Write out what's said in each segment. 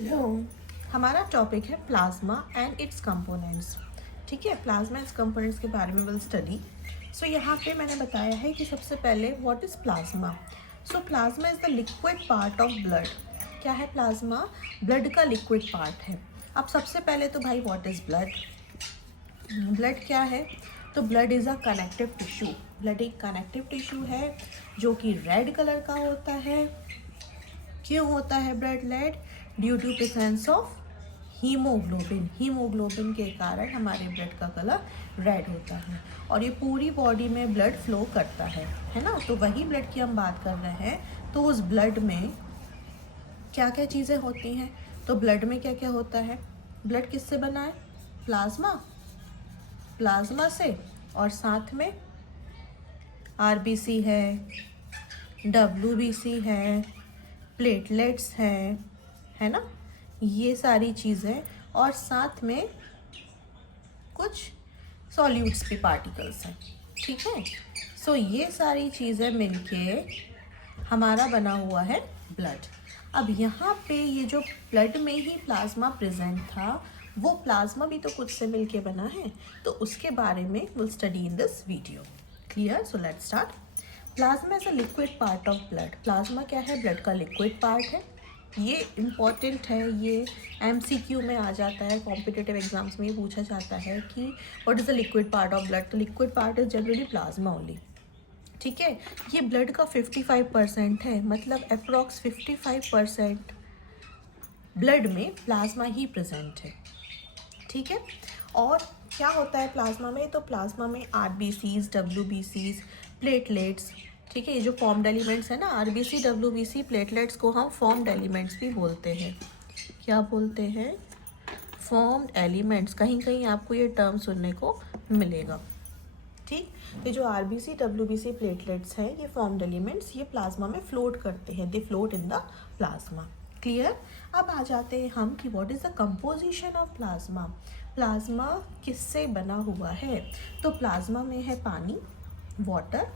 Hello, हमारा topic है plasma and it's components. ठीक है, प्लाज्मा इट्स कंपोनेंट्स के बारे में विल स्टडी। सो यहाँ पे मैंने बताया है कि सबसे पहले what is plasma. So plasma is the liquid part of blood. क्या है प्लाज्मा? ब्लड का लिक्विड पार्ट है। अब सबसे पहले तो भाई व्हाट इज़ ब्लड? ब्लड क्या है? तो blood is a connective tissue. Blood एक कनेक्टिव टिश्यू है जो कि रेड कलर का होता है। क्यों होता है blood red? Due to presence of haemoglobin. Haemoglobin के कारण हमारे ब्लड का कलर रेड होता है और ये पूरी बॉडी में ब्लड फ्लो करता है ना। तो वही ब्लड की हम बात कर रहे हैं। तो उस ब्लड में क्या क्या चीज़ें होती हैं? तो ब्लड में क्या क्या होता है? ब्लड किससे बना है? प्लाज्मा, प्लाज्मा से, और साथ में आरबीसी है, डब्ल्यूबीसी है, प्लेटलेट्स है ना, ये सारी चीज़ें, और साथ में कुछ सॉल्यूट्स के पार्टिकल्स हैं। ठीक है, सो ये सारी चीज़ें मिलके हमारा बना हुआ है ब्लड। अब यहाँ पे ये जो ब्लड में ही प्लाज्मा प्रेजेंट था, वो प्लाज्मा भी तो कुछ से मिलके बना है, तो उसके बारे में will study in this video. Clear? So let's start. Plasma is a liquid part of blood. Plasma क्या है? ब्लड का लिक्विड पार्ट है। ये इम्पॉर्टेंट है, ये एमसीक्यू में आ जाता है, कॉम्पिटिटिव एग्जाम्स में ये पूछा जाता है कि what is the liquid part of blood. तो liquid part is generally plasma only. ठीक है, ये ब्लड का 55% है, मतलब अप्रॉक्स 55% ब्लड में प्लाज्मा ही प्रेजेंट है। ठीक है, और क्या होता है प्लाज्मा में? तो प्लाज्मा में आरबीसीज, डब्ल्यूबीसीज, प्लेटलेट्स, ठीक है, ये जो फॉर्म्ड एलिमेंट्स है ना, आरबीसी, डब्ल्यूबीसी, प्लेटलेट्स को हम फॉर्म्ड एलिमेंट्स भी बोलते हैं। क्या बोलते हैं? Formed elements. कहीं कहीं आपको ये टर्म सुनने को मिलेगा। ठीक, ये जो आरबीसी, डब्ल्यूबीसी, प्लेटलेट्स हैं, ये फॉर्म्ड एलिमेंट्स, ये प्लाज्मा में फ्लोट करते हैं। दे float in the plasma. Clear? अब आ जाते हैं हम कि what is the composition of plasma. Plasma किससे बना हुआ है? तो प्लाज्मा में है पानी, वाटर,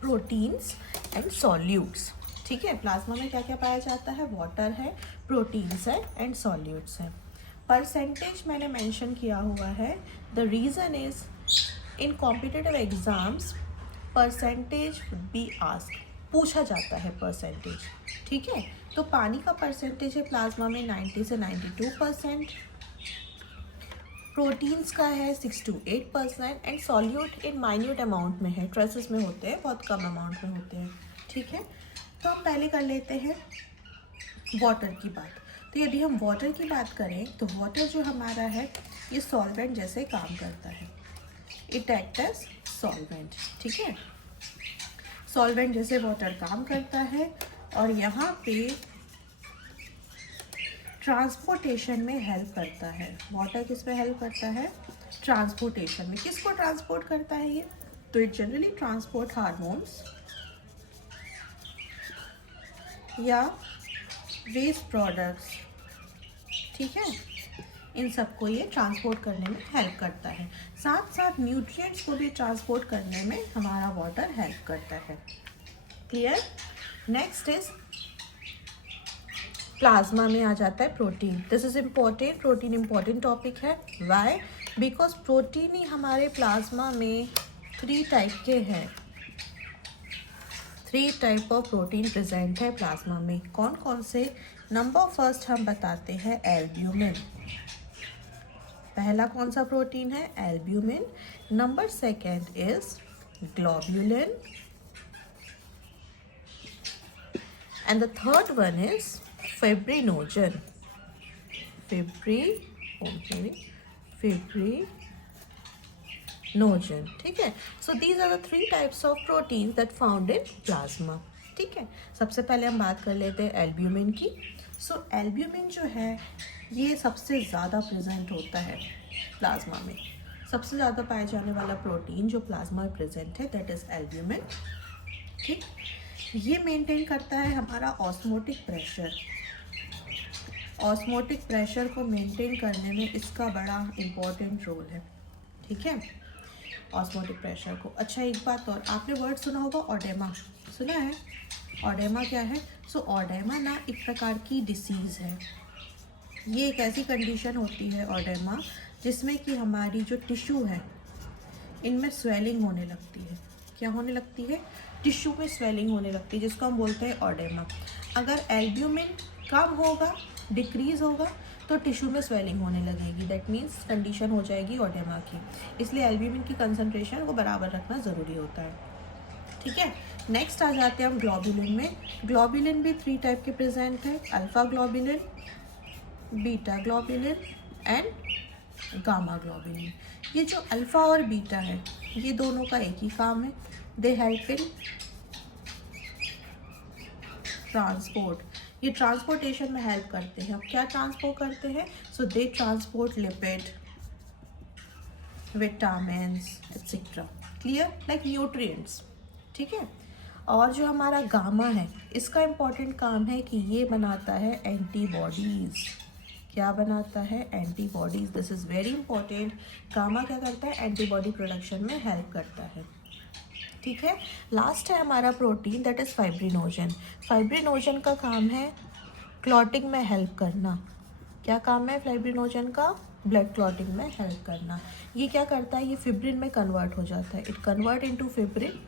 प्रोटीन्स एंड सॉल्यूट्स। ठीक है, प्लाज्मा में क्या क्या पाया जाता है? वाटर है, प्रोटीन्स है एंड सॉल्यूट्स है। परसेंटेज मैंने मेंशन किया हुआ है। The reason is in competitive exams percentage be ask, पूछा जाता है परसेंटेज। ठीक है, तो पानी का परसेंटेज है प्लाज्मा में 90 से 92%, प्रोटीन्स का है 6 to 8% and solute in minute amount में है, ट्रेसेस में होते हैं, बहुत कम अमाउंट में होते हैं। ठीक है, तो हम पहले कर लेते हैं वाटर की बात। तो यदि हम वाटर की बात करें तो वाटर जो हमारा है ये सॉल्वेंट जैसे काम करता है। It act as solvent. ठीक है, सॉल्वेंट जैसे वाटर काम करता है और यहाँ पे ट्रांसपोर्टेशन में हेल्प करता है। वाटर किस में हेल्प करता है? ट्रांसपोर्टेशन में। किसको ट्रांसपोर्ट करता है ये? तो इट जनरली ट्रांसपोर्ट हार्मोन्स या वेस्ट प्रोडक्ट्स। ठीक है, इन सबको ये ट्रांसपोर्ट करने में हेल्प करता है। साथ साथ न्यूट्रिएंट्स को भी ट्रांसपोर्ट करने में हमारा वाटर हेल्प करता है। क्लियर? नेक्स्ट इज प्लाज्मा में आ जाता है protein. This is important, protein important topic है। वाई? बिकॉज प्रोटीन ही हमारे प्लाज्मा में 3 टाइप के हैं। 3 टाइप ऑफ प्रोटीन प्रेजेंट है प्लाज्मा में। कौन कौन से? नंबर फर्स्ट हम बताते हैं एल्ब्यूमिन। पहला कौन सा प्रोटीन है? Albumin. Number second is globulin and the third one is fibrinogen. Fibrinogen. ठीक है, so these are the 3 types of protein that found in plasma. ठीक है, सबसे पहले हम बात कर लेते हैं एल्ब्यूमिन की। सो एल्ब्यूमिन जो है ये सबसे ज़्यादा प्रेजेंट होता है प्लाज्मा में। सबसे ज़्यादा पाया जाने वाला प्रोटीन जो प्लाज्मा में प्रेजेंट है दैट इज़ एल्ब्यूमिन। ठीक, ये मेंटेन करता है हमारा ऑस्मोटिक प्रेशर। ऑस्मोटिक प्रेशर को मेंटेन करने में इसका बड़ा इम्पोर्टेंट रोल है। ठीक है, ऑस्मोटिक प्रेशर को। अच्छा, एक बात और, आपने वर्ड सुना होगा ऑडेमा, सुना है? ऑडेमा क्या है? सो ऑडेमा ना एक प्रकार की डिसीज़ है। ये एक ऐसी कंडीशन होती है ऑडेमा जिसमें कि हमारी जो टिश्यू है इनमें स्वेलिंग होने लगती है। क्या होने लगती है? टिश्यू में स्वेलिंग होने लगती है, जिसको हम बोलते हैं ऑडेमा। अगर एल्ब्यूमिन कम होगा, डिक्रीज होगा, तो टिश्यू में स्वेलिंग होने लगेगी। दैट मीन्स कंडीशन हो जाएगी ऑडेमा की। इसलिए एल्ब्यूमिन की कंसंट्रेशन को बराबर रखना ज़रूरी होता है। ठीक है, नेक्स्ट आ जाते हैं हम ग्लोबुलिन में। ग्लोबुलिन भी 3 टाइप के प्रेजेंट है, alpha globulin, beta globulin and gamma globulin. ये जो अल्फ़ा और बीटा है, ये दोनों का एक ही काम है, दे हेल्प इन ट्रांसपोर्ट। ये ट्रांसपोर्टेशन में हेल्प करते हैं। अब क्या ट्रांसपोर्ट करते हैं? So they transport lipid, vitamins etcetera. Clear? Like nutrients. ठीक है। और जो हमारा गामा है, इसका इम्पॉर्टेंट काम है कि ये बनाता है एंटीबॉडीज़। क्या बनाता है? Antibodies. This is very important. Gamma क्या करता है? एंटीबॉडी प्रोडक्शन में हेल्प करता है। ठीक है। लास्ट है हमारा protein, that is fibrinogen. Fibrinogen का काम है क्लॉटिंग में हेल्प करना। क्या काम है फाइब्रिनोजन का? ब्लड क्लॉटिंग में हेल्प करना। ये क्या करता है? ये फिब्रिन में कन्वर्ट हो जाता है। It convert into fibrin.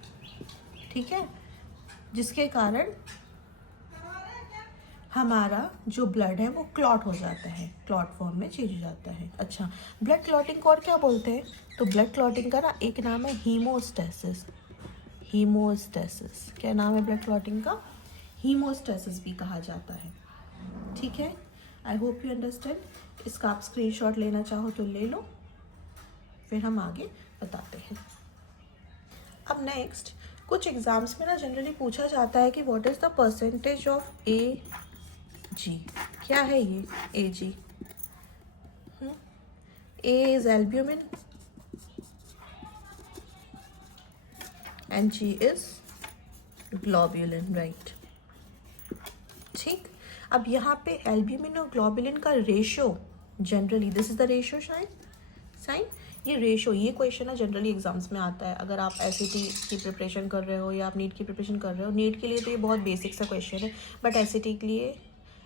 ठीक है, जिसके कारण हमारा जो ब्लड है वो क्लॉट हो जाता है, क्लॉट फॉर्म में चेंज हो जाता है। अच्छा, ब्लड क्लॉटिंग को और क्या बोलते हैं? तो ब्लड क्लॉटिंग का ना एक नाम है हीमोस्टेसिस। हीमोस्टेसिस। क्या नाम है ब्लड क्लॉटिंग का? हीमोस्टेसिस भी कहा जाता है। ठीक है, आई होप यू अंडरस्टैंड। इसका आप स्क्रीनशॉट लेना चाहो तो ले लो, फिर हम आगे बताते हैं। अब नेक्स्ट, कुछ एग्जाम्स में ना जनरली पूछा जाता है कि what is the percentage of A G. क्या है ये A G? A is albumin and G is globulin, right. ठीक, अब यहाँ पे एल्ब्यूमिन और ग्लोबुलिन का ratio generally, this is the ratio sign. ये रेशो, ये क्वेश्चन है जनरली एग्जाम्स में आता है। अगर आप एसईटी की प्रिपरेशन कर रहे हो या आप नीट की प्रिपरेशन कर रहे हो, नीट के लिए तो ये बहुत बेसिक सा क्वेश्चन है, बट एसईटी के लिए,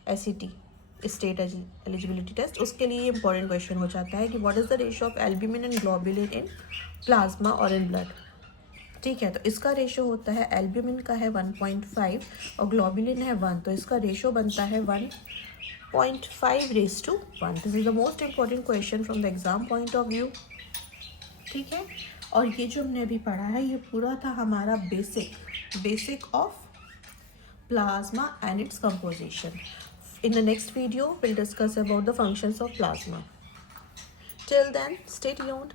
एसईटी स्टेट एलिजिबिलिटी टेस्ट, उसके लिए इंपॉर्टेंट क्वेश्चन हो जाता है कि what is the ratio of albumin and globulin in plasma और इन ब्लड। ठीक है, तो इसका रेशो होता है, एल्ब्यूमिन का है 1.5 और ग्लोबुलिन है 1, तो इसका रेशो बनता है 1.5:1। This is the most important question from the exam point of view. ठीक है, और ये जो हमने अभी पढ़ा है ये पूरा था हमारा basic of plasma and its composition. In the next video, we'll discuss about the functions of plasma. Till then, stay tuned.